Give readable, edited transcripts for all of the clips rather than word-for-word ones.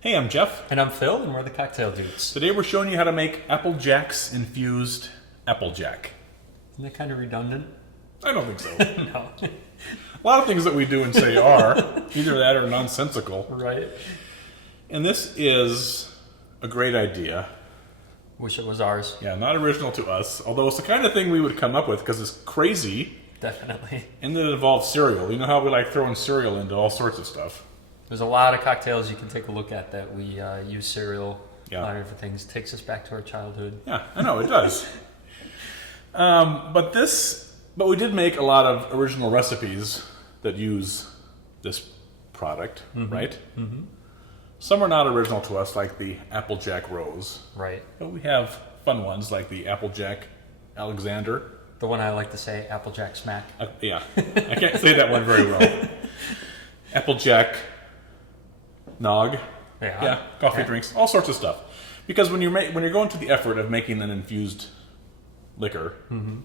Hey, I'm Jeff. And I'm Phil, and we're the Cocktail Dudes. Today we're showing you how to make Applejack's infused Applejack. Isn't that kind of redundant? I don't think so. No. A lot of things that we do and say are either that or nonsensical. Right. And this is a great idea. Wish it was ours. Yeah, not original to us, although it's the kind of thing we would come up with because it's crazy. Definitely. And it involves cereal. You know how we like throwing cereal into all sorts of stuff. There's a lot of cocktails you can take a look at that we use cereal. Yeah. A lot of different things. Takes us back to our childhood. Yeah, I know, it does. But we did make a lot of original recipes that use this product, right? Mm-hmm. Some are not original to us, like the Applejack Rose. Right. But we have fun ones like the Applejack Alexander. The one I like to say, Applejack Smack. Yeah, I can't say that one very well. Applejack Nog. Yeah, coffee drinks, all sorts of stuff. Because when you're going to the effort of making an infused liquor, and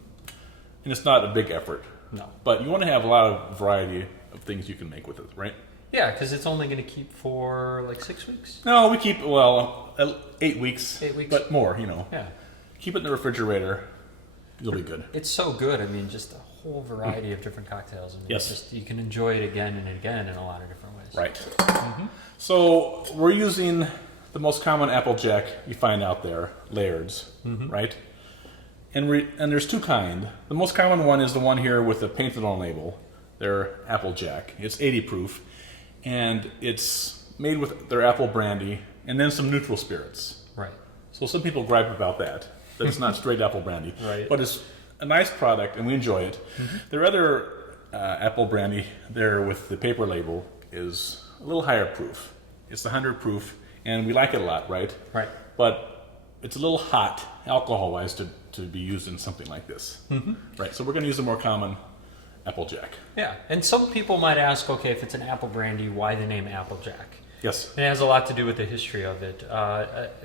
it's not a big effort, No. but you want to have a lot of variety of things you can make with it, right? Yeah, because it's only going to keep for like 6 weeks. No, we keep 8 weeks, 8 weeks, but more. You know, Yeah. keep it in the refrigerator. It'll be good. It's so good. I mean, just a whole variety of different cocktails. I mean, Yes. it's just, you can enjoy it again and again in a lot of different ways. Right. So we're using the most common Applejack you find out there, Laird's, right? And there's two kind. The most common one is the one here with the painted on label. They're Applejack. It's 80 proof, and it's made with their apple brandy and then some neutral spirits. Right. So some people gripe about that it's not straight apple brandy. Right. But it's a nice product, and we enjoy it. Their other apple brandy there with the paper label is a little higher proof. It's 100 proof, and we like it a lot, right? Right. But it's a little hot, alcohol-wise, to be used in something like this. Right, so we're going to use the more common Applejack. Yeah, and some people might ask, okay, if it's an apple brandy, why the name Applejack? Yes. It has a lot to do with the history of it.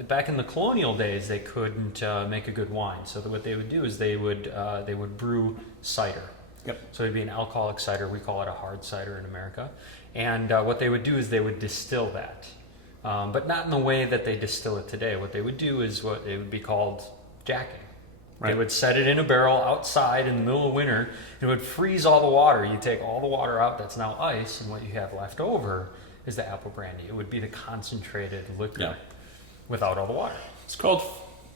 Back in the colonial days, they couldn't make a good wine, so what they would do is they would brew cider. Yep. So it'd be an alcoholic cider. We call it a hard cider in America. And what they would do is they would distill that, but not in the way that they distill it today. What they would do is what it would be called jacking. Right. They would set it in a barrel outside in the middle of winter. It would freeze all the water. You take all the water out that's now ice, and what you have left over is the apple brandy. It would be the concentrated liquor without all the water. It's called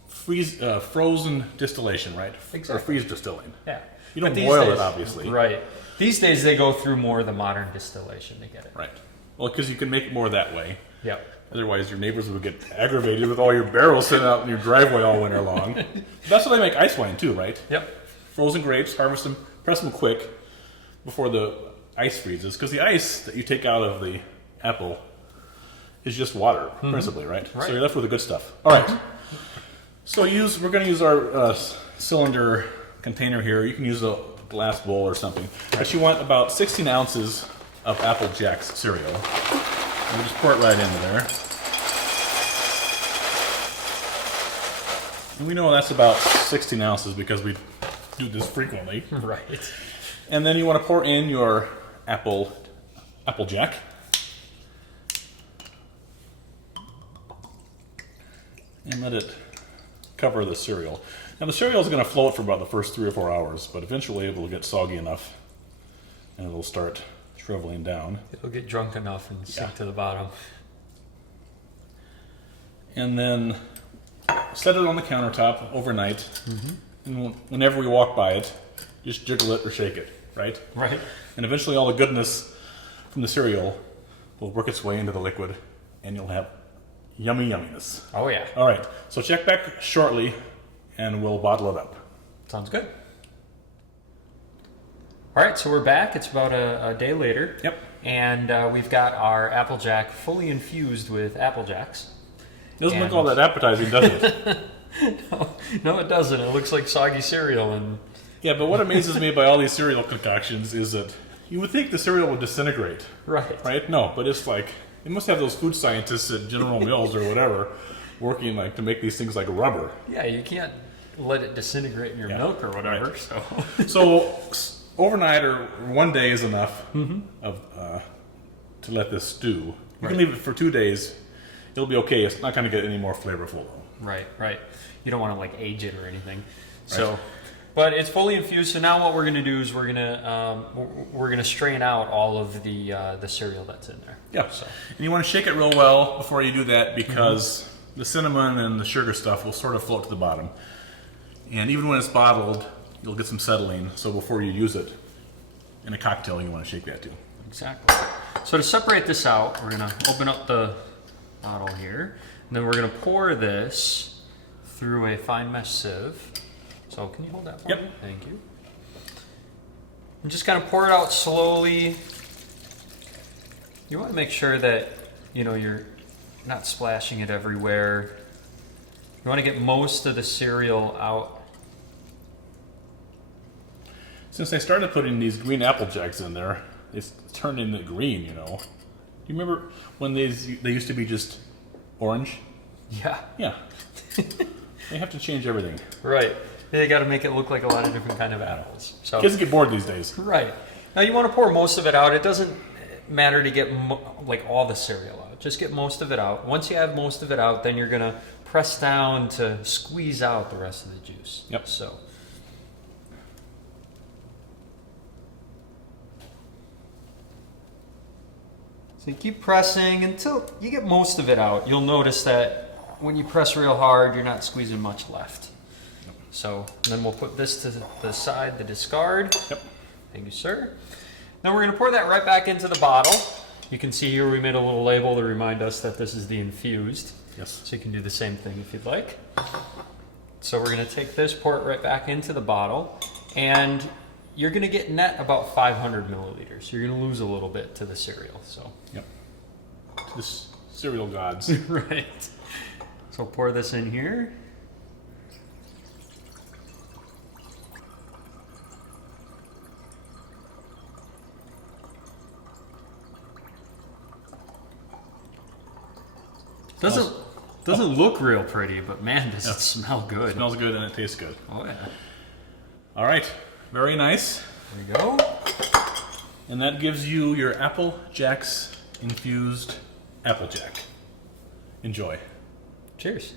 frozen distillation, right? Exactly. Or freeze distilling. Yeah. You don't But these boil days- it, obviously. Right. These days they go through more of the modern distillation to get it. Right. Well, because you can make more that way. Yep. Otherwise, your neighbors would get aggravated with all your barrels sitting out in your driveway all winter long. That's how they make ice wine, too, right? Yep. Frozen grapes, harvest them, press them quick before the ice freezes. Because the ice that you take out of the apple is just water, principally, right? Right. So you're left with the good stuff. All right. So we're going to use our cylinder container here. You can use a glass bowl or something. But you want about 16 ounces of Applejack's cereal. And we'll just pour it right into there. And we know that's about 16 ounces because we do this frequently. Right. And then you want to pour in your Applejack. And let it cover the cereal. Now the cereal is going to float for about the first 3 or 4 hours, but eventually it will get soggy enough and it'll start shriveling down. It'll get drunk enough and sink to the bottom. And then set it on the countertop overnight. And whenever we walk by it, just jiggle it or shake it, right? Right. And eventually all the goodness from the cereal will work its way into the liquid and you'll have yummy yumminess. Oh yeah. All right, so check back shortly and we'll bottle it up. Sounds good. All right, so we're back. It's about a day later. Yep. And we've got our Applejack fully infused with Applejacks. It doesn't look all that appetizing, does it? No, it doesn't. It looks like soggy cereal. And Yeah, but what amazes me by all these cereal concoctions is that you would think the cereal would disintegrate, right? No, but it's like, they must have those food scientists at General Mills or whatever working like to make these things like rubber. Yeah, you can't let it disintegrate in your milk or whatever. Right. So overnight or one day is enough to let this stew. You can leave it for 2 days it'll be okay. It's not going to get any more flavorful though. Right, right. You don't want to like age it or anything. So, but it's fully infused. So now what we're going to do is we're going to strain out all of the cereal that's in there. Yeah. So. And you want to shake it real well before you do that because the cinnamon and the sugar stuff will sort of float to the bottom. And even when it's bottled, you'll get some settling. So before you use it in a cocktail, you want to shake that too. Exactly. So to separate this out, we're going to open up the bottle here. And then we're going to pour this through a fine mesh sieve. So can you hold that for me? Thank you. And just kind of pour it out slowly. You want to make sure that, you know, you're not splashing it everywhere. You want to get most of the cereal out. Since I started putting these green Applejacks in there, it's turned into green, you know. You remember when they used to be just orange? Yeah. Yeah. They have to change everything. Right. They got to make it look like a lot of different kind of apples. So kids get bored these days. Right. Now you want to pour most of it out. It doesn't matter to get like all the cereal out. Just get most of it out. Once you have most of it out, then you're going to press down to squeeze out the rest of the juice. Yep. So you keep pressing until you get most of it out. You'll notice that when you press real hard, you're not squeezing much left. So then we'll put this to the side, the discard. Yep. Thank you, sir. Now we're going to pour that right back into the bottle. You can see here we made a little label to remind us that this is the infused. Yes. So you can do the same thing if you'd like. So we're going to take this, pour it right back into the bottle, and you're going to get net about 500 milliliters. You're going to lose a little bit to the cereal. So. Yep. This cereal gods. Right. So pour this in here. Doesn't look real pretty, but man, does it smell good. It smells good and it tastes good. Oh yeah. All right, very nice. There you go. And that gives you your Applejack's infused Applejack. Enjoy. Cheers.